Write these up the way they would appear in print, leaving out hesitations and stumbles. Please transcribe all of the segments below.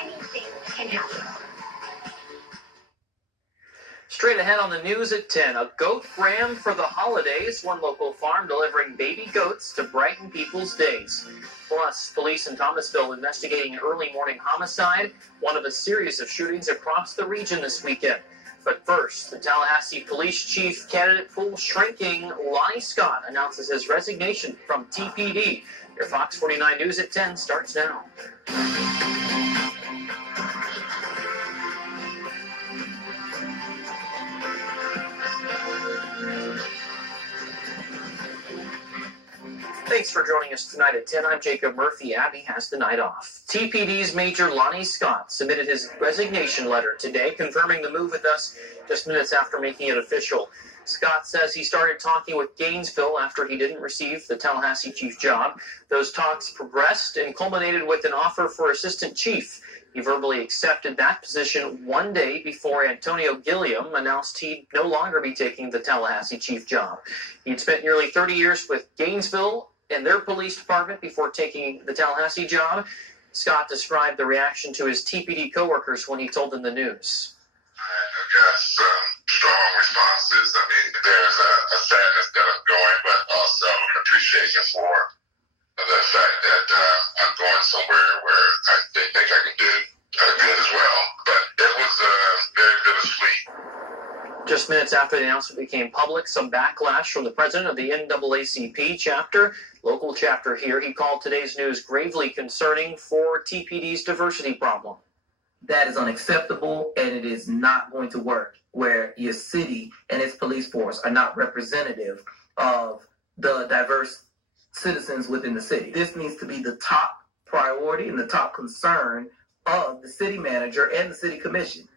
Anything can happen. Straight ahead on the news at 10, a goat ram for the holidays, one local farm delivering baby goats to brighten people's days. Plus, police in Thomasville investigating an early morning homicide, one of a series of shootings across the region this weekend. But first, the Tallahassee police chief candidate pool shrinking. Lonnie Scott announces his resignation from TPD. Your Fox 49 News at 10 starts now. Thanks for joining us tonight at 10. I'm Jacob Murphey. Abby has the night off. TPD's Major Lonnie Scott submitted his resignation letter today, confirming the move with us just minutes after making it official. Scott says he started talking with Gainesville after he didn't receive the Tallahassee chief job. Those talks progressed and culminated with an offer for assistant chief. He verbally accepted that position one day before Antonio Gilliam announced he'd no longer be taking the Tallahassee chief job. He'd spent nearly 30 years with Gainesville and their police department before taking the Tallahassee job. Scott described the reaction to his TPD coworkers when he told them the news. I guess strong responses. I mean, there's a sadness that I'm going, but also an appreciation for the fact that I'm going somewhere where I think I can do good as well. But it was very bittersweet. Just minutes after the announcement became public, some backlash from the president of the NAACP chapter, local chapter here. He called today's news gravely concerning for TPD's diversity problem. That is unacceptable, and it is not going to work where your city and its police force are not representative of the diverse citizens within the city. This needs to be the top priority and the top concern of the city manager and the city commission.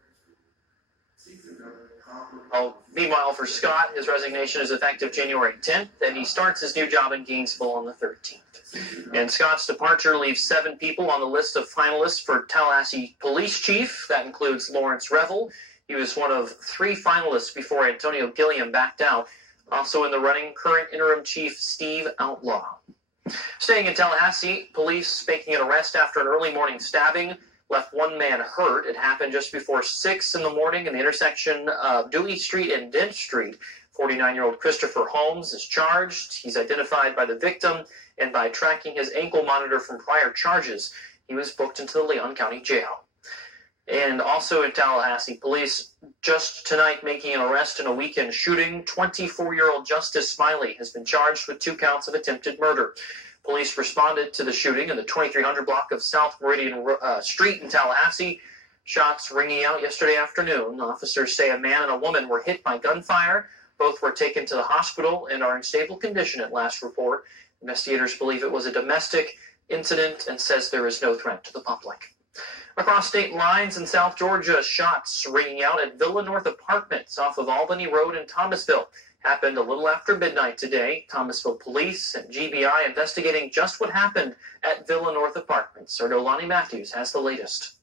Meanwhile, for Scott, his resignation is effective January 10th, and he starts his new job in Gainesville on the 13th. And Scott's departure leaves 7 people on the list of finalists for Tallahassee Police Chief. That includes Lawrence Revel. He was one of 3 finalists before Antonio Gilliam backed out. Also in the running, current interim chief Steve Outlaw. Staying in Tallahassee, police making an arrest after an early morning stabbing left one man hurt. It happened just before 6 in the morning in the intersection of Dewey Street and Dent Street. 49-year-old Christopher Holmes is charged. He's identified by the victim and by tracking his ankle monitor from prior charges. He was booked into the Leon County Jail. And also in Tallahassee, police just tonight making an arrest in a weekend shooting. 24-year-old Justice Smiley has been charged with 2 counts of attempted murder. Police responded to the shooting in the 2300 block of South Meridian Street in Tallahassee. Shots ringing out yesterday afternoon. Officers say a man and a woman were hit by gunfire. Both were taken to the hospital and are in stable condition at last report. Investigators believe it was a domestic incident and says there is no threat to the public. Across state lines in South Georgia, shots ringing out at Villa North Apartments off of Albany Road in Thomasville. Happened a little after midnight today. Thomasville police and GBI investigating just what happened at Villa North Apartments. Lonnie Matthews has the latest.